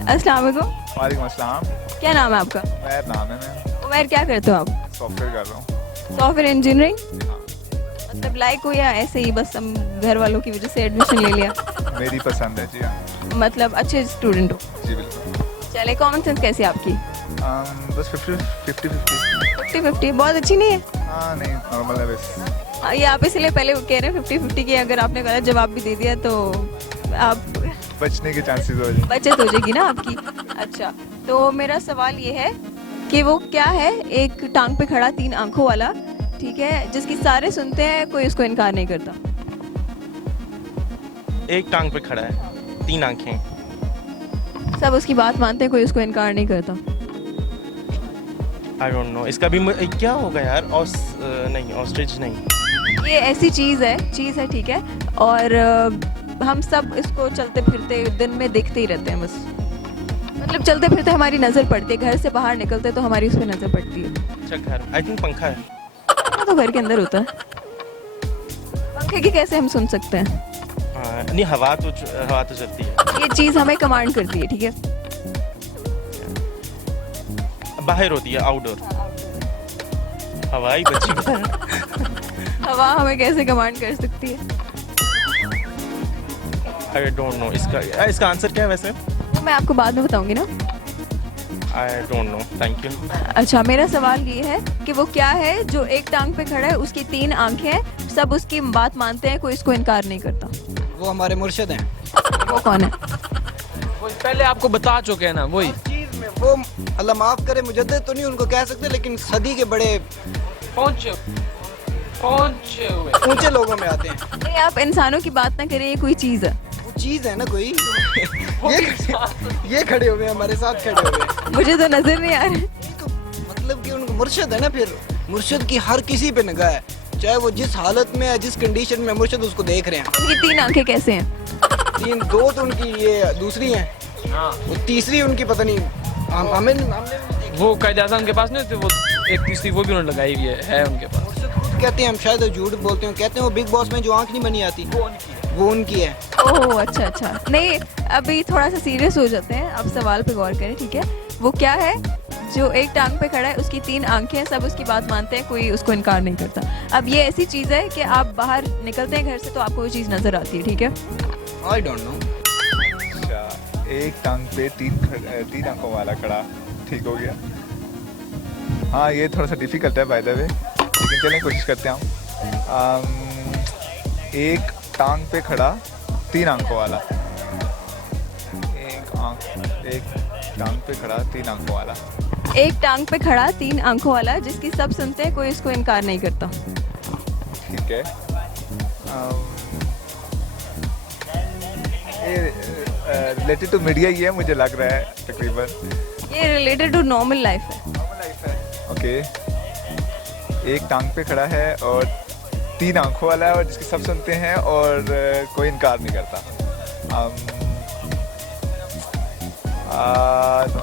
अस्सलाम वालेकुम। वालेकुम अस्सलाम। क्या नाम है आपका? उमैर नाम है, मैं उमैर, क्या करते हो आप? सॉफ्टवेयर कर रहा हूँ। Software engineering. हाँ, मतलब लाइक हो या ऐसे ही बस हम घर वालों की वजह से एडमिशन ले लिया? मेरी पसंद है जी। हाँ मतलब अच्छे स्टूडेंट हो? जी बिल्कुल। चले, कॉमन सेंस कैसी है आपकी? बस 50-50। 50-50 बहुत अच्छी नहीं है? हाँ नहीं, नॉर्मल है बस। ये आप इसलिए पहले कह रहे हैं 50-50 की, अगर आपने गलत जवाब भी दे दिया तो आप बचने के चांसेस हो जाए। बचत हो जाएगी ना आपकी। अच्छा, तो मेरा सवाल ये है कि वो क्या है, एक टांग पे खड़ा 3 आंखों वाला, ठीक है, जिसकी सारे सुनते हैं, कोई उसको इनकार नहीं करता। एक टांग पे खड़ा है, 3 आंखें। सब उसकी बात मानते हैं, कोई उसको इनकार नहीं करता। आई डोंट नो, इसका भी क्या होगा यार? नहीं, ऑस्ट्रिच नहीं। ये ऐसी चीज़ है, ठीक है, और हम सब इसको चलते फिरते दिन में देखते ही रहते हैं बस। मतलब चलते फिरते हमारी नज़र पड़ती है, घर से बाहर निकलते तो हमारी उस पर नज़र पड़ती है। अच्छा, घर, आई थिंक पंखा है। वो तो घर के अंदर होता है। पंखे की कैसे हम सुन सकते हैं? नहीं, हवा तो चलती है। ये चीज़ हमें कमांड करती है, ठीक है। बाहर होती है, आउटडोर। हवाई बच्ची पता है। हवा हमें कैसे कमांड कर सकती है? आई डोंट नो, इसका आंसर क्या है वैसे? वो मैं आपको बाद में बताऊंगी ना। I don't know, thank you. अच्छा, मेरा सवाल ये है कि वो क्या है जो एक टांग पे खड़ा है, उसकी 3 आंखें हैं, सब उसकी बात मानते हैं, कोई इसको इनकार नहीं करता। वो हमारे मुर्शिद हैं। वो कौन है? वो पहले आपको बता चुके हैं ना, वही चीज में वो, अल्लाह माफ करे, मुजद्दिद तो नहीं उनको कह सकते, लेकिन सदी के बड़े पहुंचे हुए। ऊंचे लोगों में आते हैं। नहीं, आप इंसानों की बात ना करें, ये कोई चीज़ है। वो चीज है ना कोई। ये खड़े हुए हैं, हमारे साथ खड़े हुए हैं। मुझे तो नजर नहीं आ रहा। तो मतलब कि उनको मुर्शिद है ना, फिर मुर्शिद की हर किसी पे निगाह है, चाहे वो जिस हालत में है, जिस कंडीशन में, मुर्शिद उसको देख रहे हैं। उनकी 3 आंखें कैसे हैं? 2 तो उनकी ये दूसरी हैं, हाँ, वो तीसरी उनकी पता नहीं, हमने नहीं देखी। वो कायदे आज़म के पास नहीं होते, वो एक तीसरी वो भी उन्होंने लगाई हुई है उनके पास। मुर्शिद खुद कहते हैं, हम शायद झूठ बोलते हैं, कहते हैं वो बिग बॉस में जो आंख नहीं बनी आती, वो उनकी है। ओह अच्छा। नहीं, अभी थोड़ा सा सीरियस हो जाते हैं, अब सवाल पे गौर करें, ठीक है। वो क्या है जो एक टांग पे खड़ा है, उसकी 3 आंखें हैं, सब उसकी बात मानते हैं, कोई उसको इनकार नहीं करता। अब ये ऐसी चीज़ है कि आप बाहर निकलते हैं घर से तो आपको वो चीज़ नज़र आती है, ठीक है। I don't know. अच्छा, एक टांग पे 3 आंखों वाला खड़ा, ठीक हो गया। हाँ, ये थोड़ा सा डिफिकल्ट है बाय द वे, लेकिन चलें कोशिश करते हैं हम। एक टांग पे खड़ा 3 आंखों वाला, एक टांग पे खड़ा 3 आंखों वाला। एक टांग पे खड़ा 3 आंखों वाला, जिसकी सब सुनते हैं, कोई इसको इनकार नहीं करता। ठीक है। ये रिलेटेड टू मीडिया ही है, मुझे लग रहा है तकरीबन। ये रिलेटेड टू नॉर्मल लाइफ है। ओके, एक टांग पे खड़ा है और 3 आंखों वाला है, और जिसकी सब सुनते हैं और कोई इनकार नहीं करता।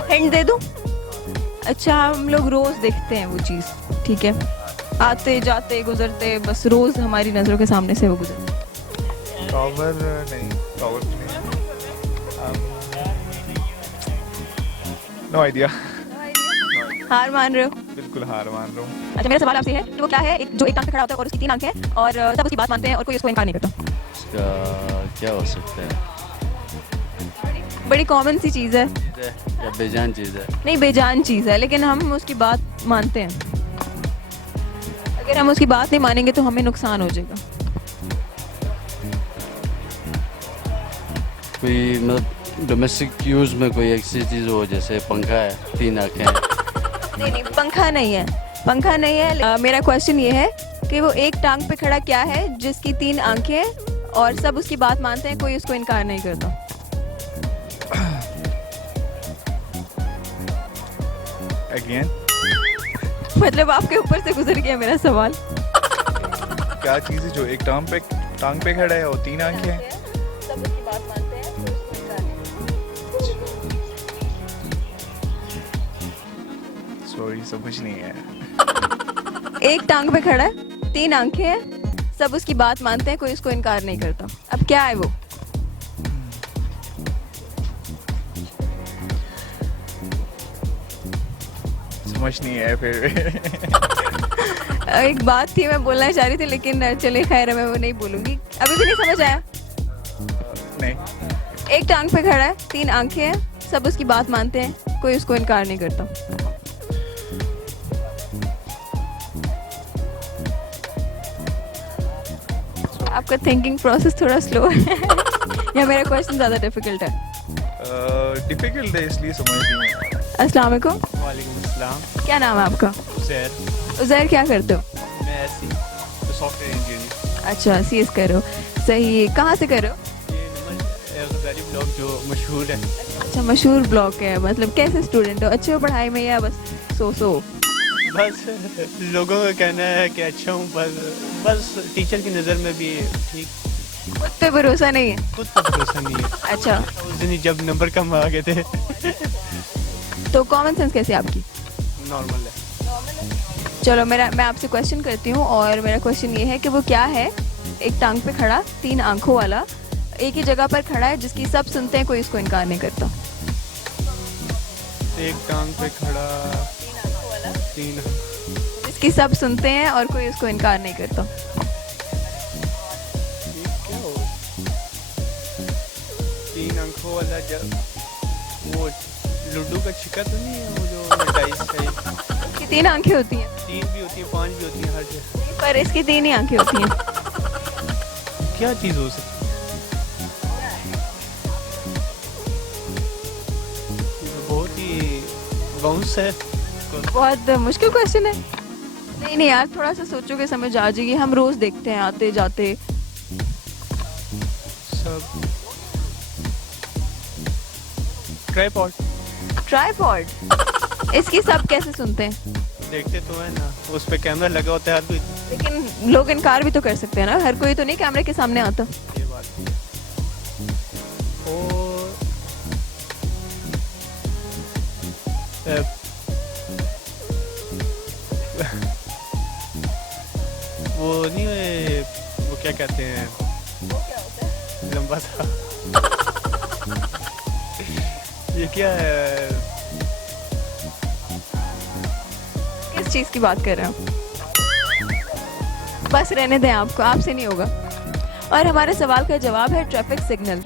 हिंट दे दूं? अच्छा, हम लोग रोज देखते हैं वो चीज़, ठीक है, आते जाते गुजरते, बस रोज हमारी नज़रों के सामने से वो गुजरते। टॉवर नहीं, नो आइडिया। हार मान रहे हो? बिल्कुल हार मान रहा हूँ। अच्छा, मेरा सवाल आपसे है कि वो क्या है जो एक टांग पे खड़ा होता है और उसकी 3 आंखें हैं, और सब उसकी बात मानते हैं और कोई उसको इनकार नहीं करता। इसका क्या हो सकता है? बड़ी कॉमन सी चीज़ है। या बेजान चीज़ है? नहीं, बेजान चीज़ है, लेकिन हम उसकी बात मानते हैं। अगर हम उसकी बात नहीं मानेंगे तो हमें नुकसान हो जाएगा। कोई मतलब डोमेस्टिक यूज में कोई ऐसी चीज़ हो, जैसे पंखा है, 3 आँखें हैं? नहीं, पंखा नहीं है, पंखा नहीं है। मेरा क्वेश्चन ये है कि वो एक टांग पे खड़ा क्या है जिसकी 3 आंखें हैं और सब उसकी बात मानते हैं, कोई उसको इनकार नहीं करता। अगेन, मतलब आपके ऊपर से गुजर गया मेरा सवाल। क्या चीज़ है जो एक टांग पे खड़ा है और 3 आंखें हैं? सब उसकी बात मानते हैं, कोई उसको इनकार नहीं करता। सॉरी, समझ नहीं है। एक टांग पे खड़ा है, 3 आंखें हैं, सब उसकी बात मानते हैं, कोई उसको इनकार नहीं करता। अब क्या है वो? समझ नहीं है फिर। एक बात थी मैं बोलना चाह रही थी लेकिन चलिए खैर मैं वो नहीं बोलूंगी। अभी भी नहीं समझ आया? नहीं। एक टांग पे खड़ा है, 3 आंखें हैं, सब उसकी बात मानते हैं, कोई उसको इनकार नहीं करता। आपका थिंकिंग प्रोसेस थोड़ा स्लो है या मेरा क्वेश्चन ज़्यादा डिफिकल्ट है? डिफिकल्ट है इसलिए समझ नहीं है। अस्सलाम वालेकुम। वालेकुम अस्सलाम। क्या नाम है आपका? सर उज़ैर, क्या करते हो? मैं ऐसी सॉफ्टवेयर इंजीनियर। अच्छा, CS कर रहे हो, सही। कहाँ से कर रहे हो? ये नमन गजाली ब्लॉग जो मशहूर है। अच्छा, मशहूर ब्लॉग है। मतलब कैसे स्टूडेंट हो, अच्छे हो पढ़ाई में या बस सो? बस लोगों का कहना है कि अच्छा हूँ, पर बस टीचर की नज़र में भी ठीक, खुद पे भरोसा नहीं है? खुद पर भरोसा नहीं है। अच्छा, उस दिन ही जब नंबर कम आ गए थे। तो कॉमन सेंस कैसी है आपकी? नॉर्मल है। चलो मैं आपसे क्वेश्चन करती हूँ और मेरा क्वेश्चन ये है कि वो क्या है, एक टांग पे खड़ा, 3 आंखों वाला, एक ही जगह पर खड़ा है, जिसकी सब सुनते हैं, कोई उसको इनकार नहीं करता। एक टांग पे खड़ा, 3 जिसकी सब सुनते हैं और कोई उसको इनकार नहीं करता। क्या हो, 3 आंखों वाला, जब वो लड्डू का छिक्का तो नहीं है, वो जो मिठाई सही। इसकी 3 आंखें होती हैं 3 भी होती है, 5 भी होती है, हर जगह। पर इसकी 3 ही आंखें होती हैं। क्या चीज़ हो सकती है? बहुत ही बाउंस है। बहुत मुश्किल क्वेश्चन है। नहीं यार, थोड़ा सा सोचोगे समझ आ जाएगी। हम रोज देखते हैं आते जाते। सब ट्राइपॉड। ट्राइपॉड, इसकी सब कैसे सुनते हैं? देखते तो है ना, उस पे कैमरा लगा होता है हर कोई। लेकिन लोग इनकार भी तो कर सकते हैं ना, हर कोई तो नहीं कैमरे के सामने आता। ये बात है। और वो नहीं है, वो क्या कहते हैं, लंबा सा। ये क्या है? किस चीज की बात कर रहे हो? बस रहने दें, आपको आपसे नहीं होगा। और हमारे सवाल का जवाब है ट्रैफिक सिग्नल।